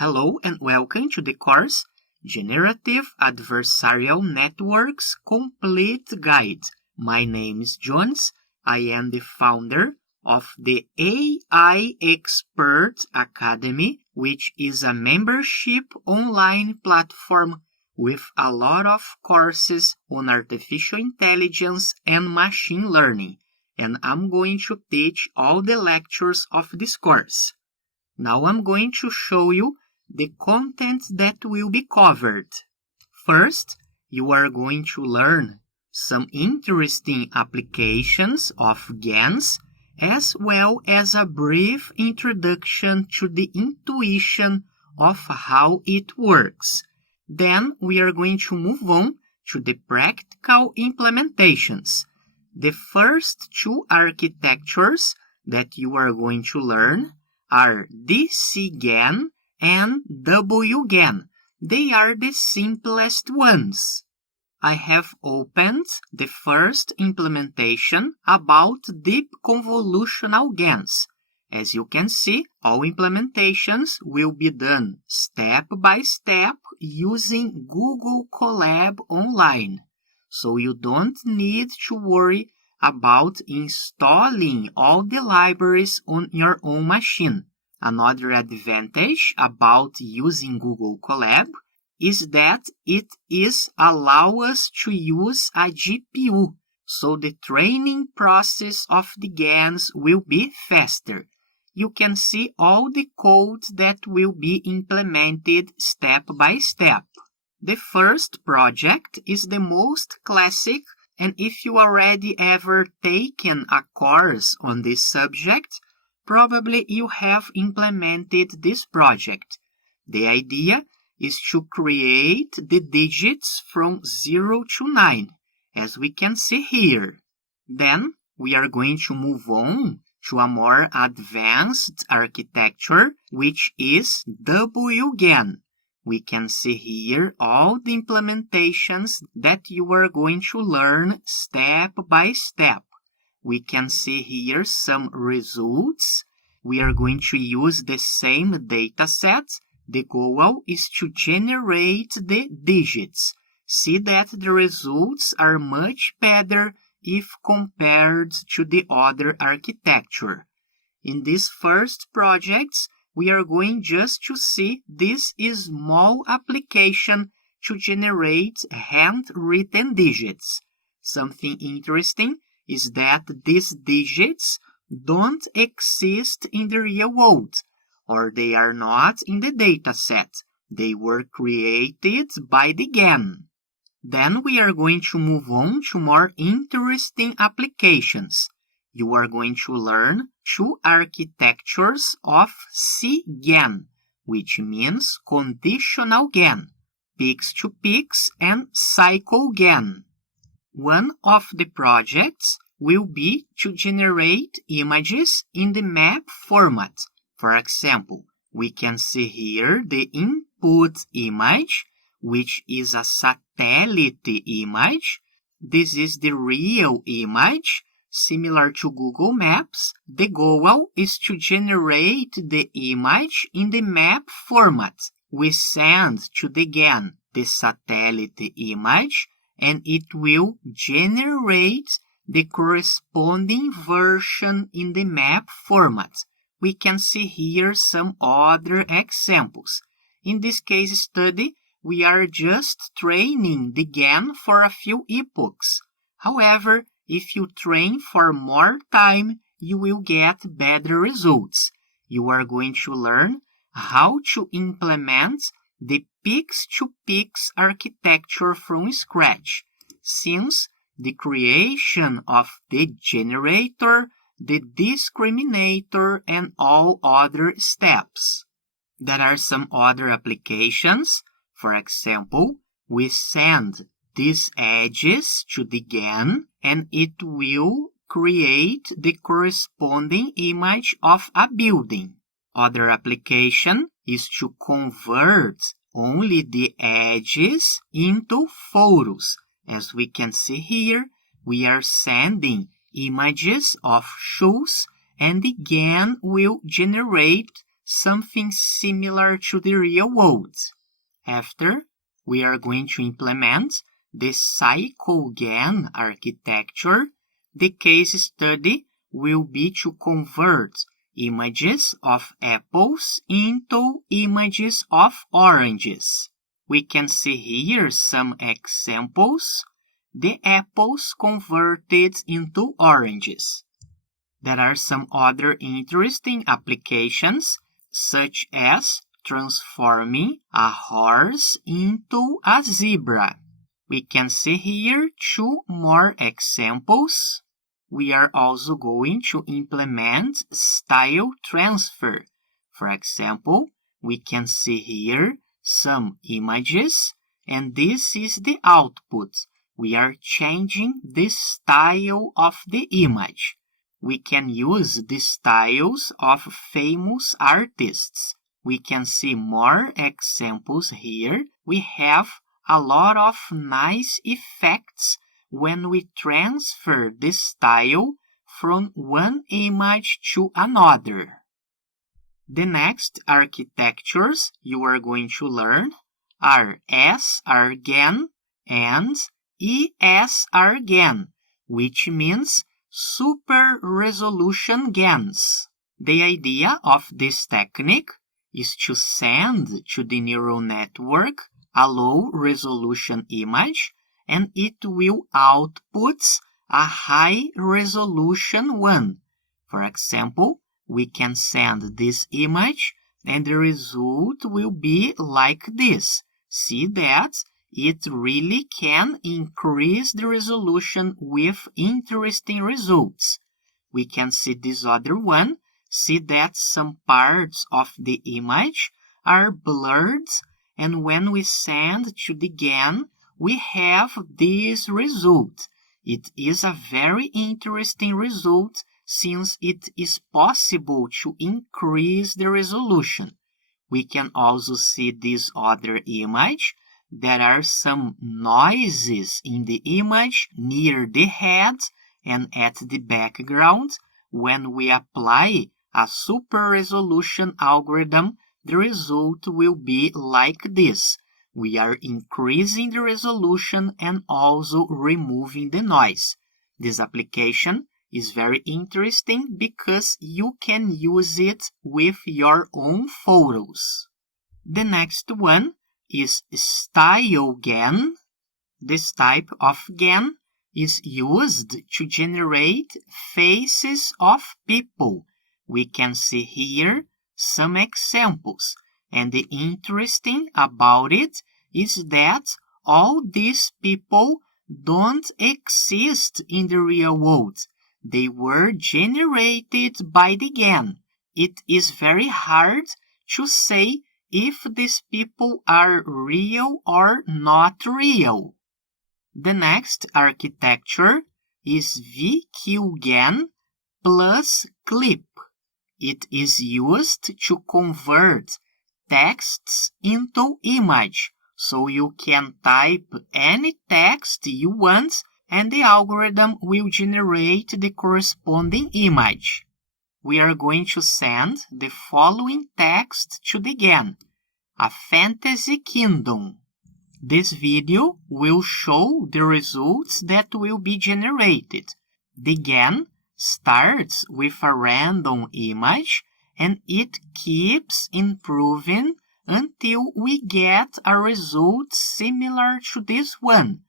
Hello and welcome to the course Generative Adversarial Networks Complete Guide. My name is Jones. I am the founder of the AI Expert Academy, which is a membership online platform with a lot of courses on artificial intelligence and machine learning. And I'm going to teach all the lectures of this course. Now I'm going to show you the content that will be covered. First, you are going to learn some interesting applications of GANs, as well as a brief introduction to the intuition of how it works. Then we are going to move on to the practical implementations. The first two architectures that you are going to learn are DC GAN and WGAN. They are the simplest ones. I have opened the first implementation about deep convolutional GANs. As you can see, all implementations will be done step by step using Google Colab Online. So you don't need to worry about installing all the libraries on your own machine. Another advantage about using Google Colab is that it allows us to use a GPU, so the training process of the GANs will be faster. You can see all the code that will be implemented step by step. The first project is the most classic, and if you already ever taken a course on this subject, probably you have implemented this project. The idea is to create the digits from 0 to 9, as we can see here. Then we are going to move on to a more advanced architecture, which is WGAN. We can see here all the implementations that you are going to learn step by step. We can see here some results. We are going to use the same dataset. The goal is to generate the digits. See that the results are much better if compared to the other architecture. In these first projects, we are going just to see this small application to generate handwritten digits. Something interesting is that these digits don't exist in the real world, or they are not in the dataset. They were created by the GAN. Then we are going to move on to more interesting applications. You are going to learn two architectures of CGAN, which means Conditional GAN, Pix-to-Pix and Cycle GAN. One of the projects will be to generate images in the map format. For example, we can see here the input image, which is a satellite image. This is the real image, similar to Google Maps. The goal is to generate the image in the map format. We send to the GAN the satellite image, and it will generate the corresponding version in the map format. We can see here some other examples. In this case study, we are just training the GAN for a few epochs. However, if you train for more time, you will get better results. You are going to learn how to implement the Pix-to-Pix architecture from scratch, since the creation of the generator, the discriminator, and all other steps. There are some other applications. For example, we send these edges to the GAN, and it will create the corresponding image of a building. Other application is to convert only the edges into photos. As we can see here, we are sending images of shoes, and the GAN will generate something similar to the real world. After, we are going to implement the cycle GAN architecture. The case study will be to convert images of apples into images of oranges. We can see here some examples. The apples converted into oranges. There are some other interesting applications, such as transforming a horse into a zebra. We can see here 2 more examples. We are also going to implement style transfer. For example, we can see here some images, and this is the output. We are changing the style of the image. We can use the styles of famous artists. We can see more examples here. We have a lot of nice effects when we transfer the style from one image to another. The next architectures you are going to learn are SRGAN and ESRGAN, which means super resolution GANs. The idea of this technique is to send to the neural network a low resolution image, and it will output a high resolution one. For example, we can send this image and the result will be like this. See that it really can increase the resolution with interesting results. We can see this other one. See that some parts of the image are blurred, and when we send to the GAN, we have this result. It is a very interesting result since it is possible to increase the resolution. We can also see this other image. There are some noises in the image near the head and at the background. When we apply a super resolution algorithm, the result will be like this. We are increasing the resolution and also removing the noise. This application is very interesting because you can use it with your own photos. The next one is style GAN. This type of GAN is used to generate faces of people. We can see here some examples, and the interesting about it is that all these people don't exist in the real world. They were generated by the GAN. It is very hard to say if these people are real or not real. The next architecture is VQGAN plus clip. It is used to convert texts into image, so you can type any text you want and the algorithm will generate the corresponding image. We are going to send the following text to the GAN: a fantasy kingdom. This video will show the results that will be generated. The GAN starts with a random image and it keeps improving until we get a result similar to this one.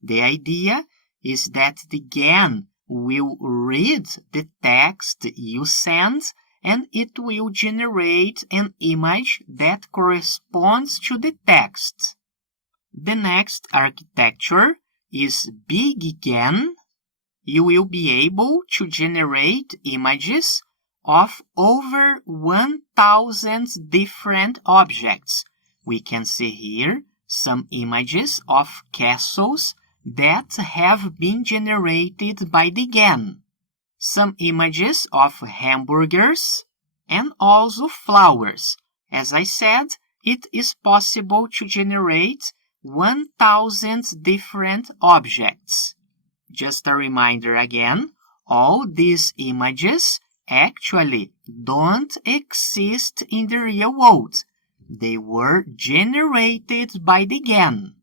The idea is that the GAN will read the text you send and it will generate an image that corresponds to the text. The next architecture is Big GAN. You will be able to generate images of over 1,000 different objects. We can see here some images of castles that have been generated by the GAN, some images of hamburgers, and also flowers. As I said, it is possible to generate 1,000 different objects. Just a reminder again, all these images actually don't exist in the real world. They were generated by the GAN.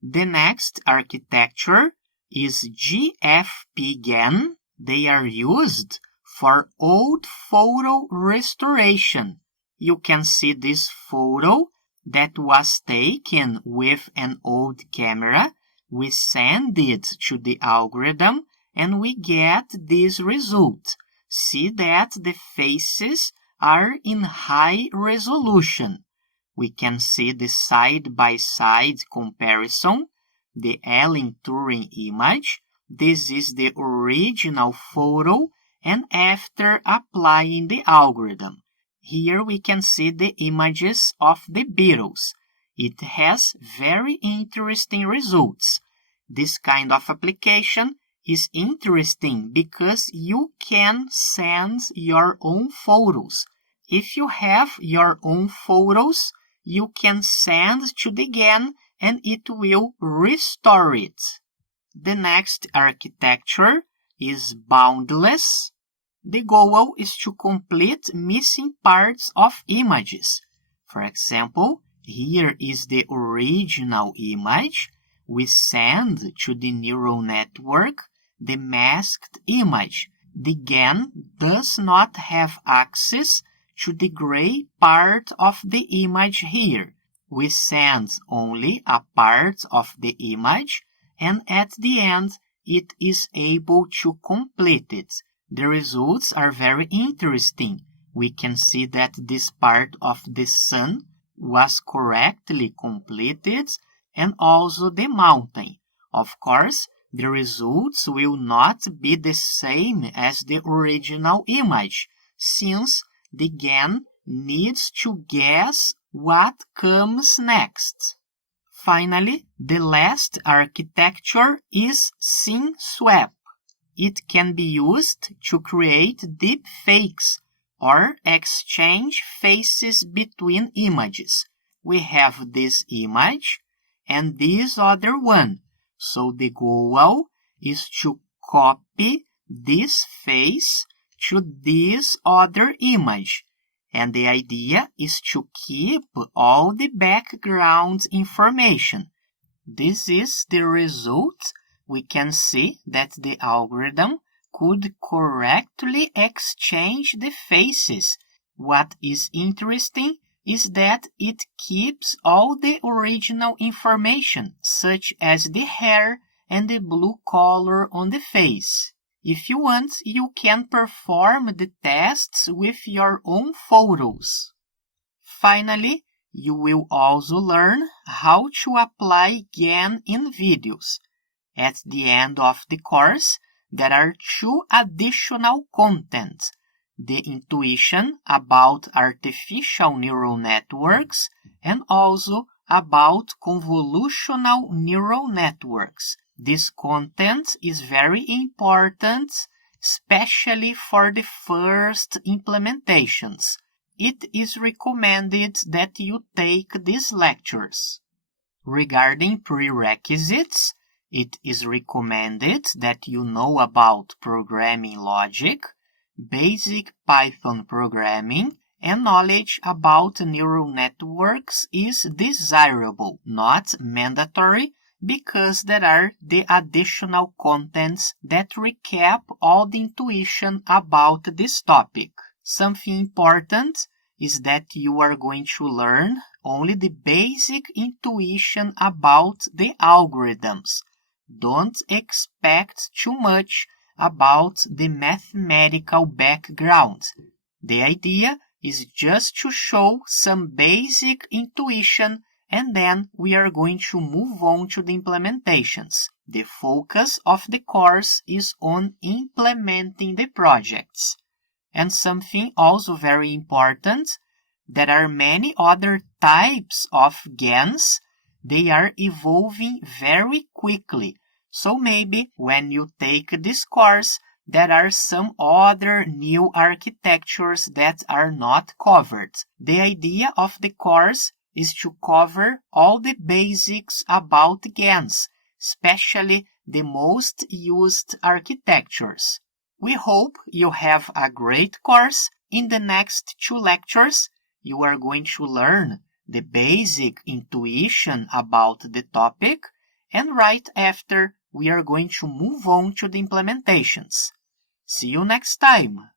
The next architecture is GFP GAN. They are used for old photo restoration. You can see this photo that was taken with an old camera. We send it to the algorithm and we get this result. See that the faces are in high resolution. We can see the side-by-side comparison, the Alan Turing image. This is the original photo, and after applying the algorithm. Here we can see the images of the Beatles. It has very interesting results. This kind of application is interesting because you can send your own photos. If you have your own photos, you can send to the GAN and it will restore it. The next architecture is boundless. The goal is to complete missing parts of images. For example, here is the original image. We send to the neural network the masked image. The GAN does not have access to the gray part of the image here. We send only a part of the image, and at the end, it is able to complete it. The results are very interesting. We can see that this part of the sun was correctly completed, and also the mountain. Of course, the results will not be the same as the original image, since the GAN needs to guess what comes next. Finally, the last architecture is scene swap. It can be used to create deep fakes or exchange faces between images. We have this image and this other one. So the goal is to copy this face to this other image. And the idea is to keep all the background information. This is the result. We can see that the algorithm could correctly exchange the faces. What is interesting is that it keeps all the original information, such as the hair and the blue color on the face. If you want, you can perform the tests with your own photos. Finally, you will also learn how to apply GAN in videos. At the end of the course, there are 2 additional contents: the intuition about artificial neural networks and also about convolutional neural networks. This content is very important, especially for the first implementations. It is recommended that you take these lectures. Regarding prerequisites, it is recommended that you know about programming logic, basic Python programming, and knowledge about neural networks is desirable, not mandatory, because there are the additional contents that recap all the intuition about this topic. Something important is that you are going to learn only the basic intuition about the algorithms. Don't expect too much about the mathematical background. The idea is just to show some basic intuition, and then we are going to move on to the implementations. The focus of the course is on implementing the projects. And something also very important, there are many other types of GANs. They are evolving very quickly. So maybe when you take this course, there are some other new architectures that are not covered. The idea of the course is to cover all the basics about GANs, especially the most used architectures. We hope you have a great course. In the next 2 lectures, you are going to learn the basic intuition about the topic, and right after, we are going to move on to the implementations. See you next time!